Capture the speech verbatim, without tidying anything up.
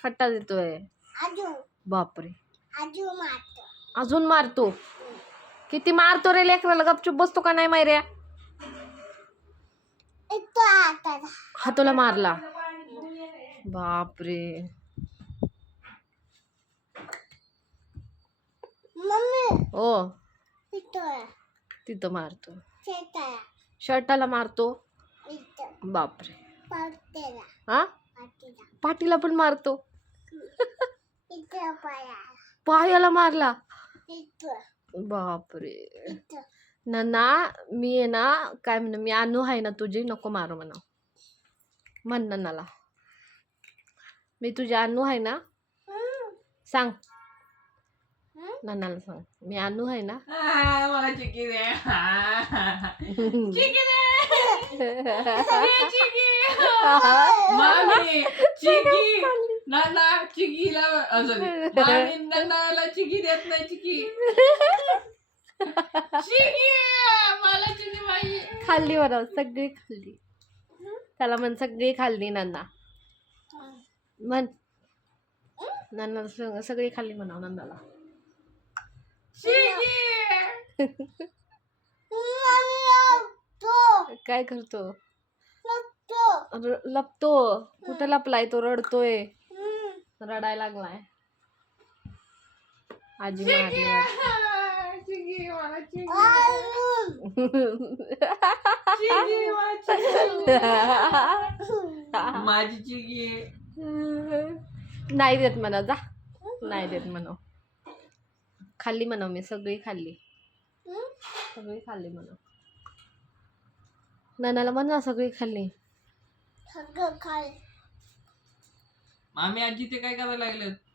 फट्टा देतोय. अजून बापरे, अजून मारतो. अजून मारतो. किती मारतो रे लेकराला, गपचूप बसतो का नाही मायऱ्या? इथं आता हाताला मारला. बापरे. मम्मी ओ इथं तिथं मारतो. शेताला शर्टाला मारतो. इथं बापरे. पावतेला हा, पाटीला पाठीला पण मारतो. इथं पाया पायाला मारला. इथं बापरे. इथं ना ना मी आहे ना, काय म्हण, मी आणू आहे ना तुझी, नको मारू म्हणा. म्हण नन्नाला, मी तुझी आणू आहे ना, सांग नन्नाला, सांग मी आणू आहे ना. मला चिकी दे. चिकी दे. चिकी. मामी चिकी. नाना चिकीला सॉरी मामी नानाला चिकी देत नाही. चिकी चिकी मला चिकी पाहिजे. खाल्ली बरं, सगळी खाल्ली. त्याला म्हण सगळी खाल्ली नन्ना. म्हण नन्ना सगळी खाल्ली म्हणाव नन्नाला. चिकी. काय करतो? लपतो. र- लपतो. कुठं लपलाय तो? रडतोय, रडायला लागलाय. आजी मारली वाटतं. चिकी मला चिकी. अजून चिकी मला चिकी. माझी चिकी. नाही देत म्हणा, जा. नाही देत म्हणा. खाल्ली म्हणा, मी सगळी खाल्ली. सगळी खाल्ली म्हणा. नानाला म्हणा सगळी खाल्ली. सगळं खाय. मामी आजी ते काय करायला लागलेत?